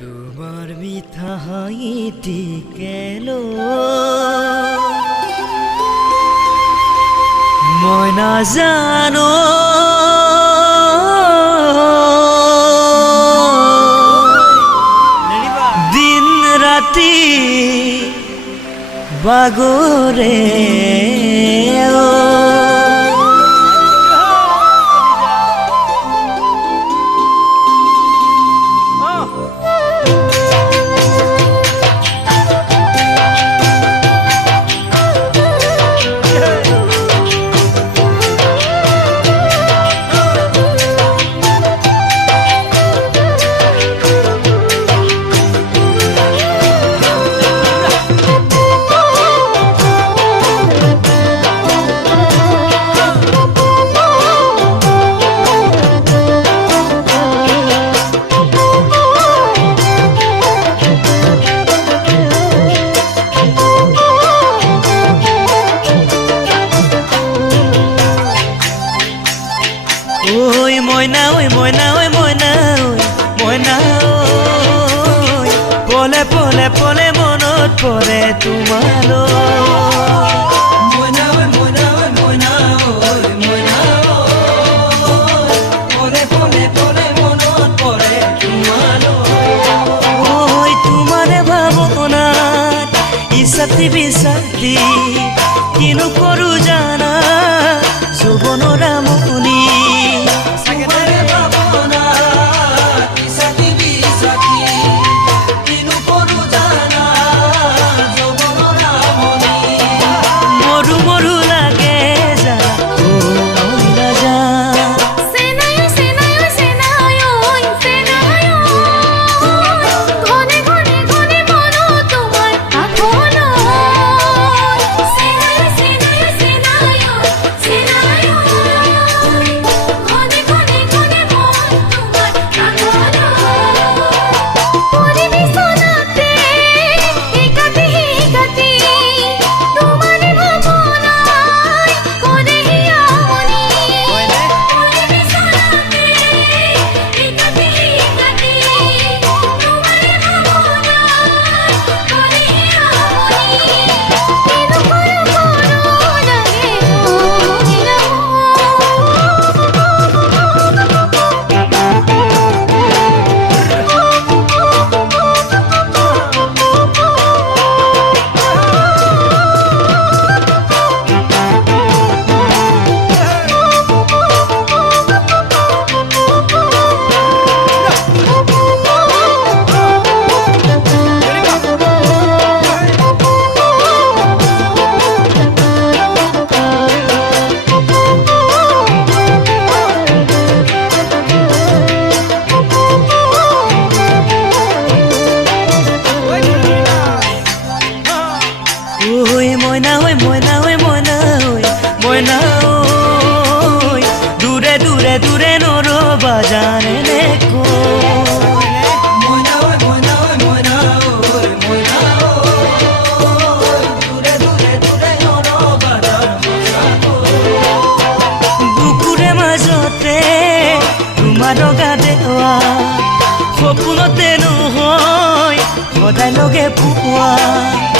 তোমার মিঠা হাসিটি কেন মই নাজানো দিন রাতি বাগরে ঐ ময়না ঐ ময়না ঐ ময়না ময়না পলে পলে পলে মনত পৰে তোমাৰ ময়না ঐ ময়না ঐ ময়না ময়না পলে পলে পলে মনত পৰে তোমাৰ ঐ তোমাৰে ভাৱনাত ইছাতি বিচাতি কিনো কৰো জানা যৌৱনৰ আমনি দূৰে দূৰে দূৰে নৰবা জানে দেখো বুকুৰে মাজতে তোমাৰ গা দেৱা সপোনতে নহয় সদায় লগে পোৱা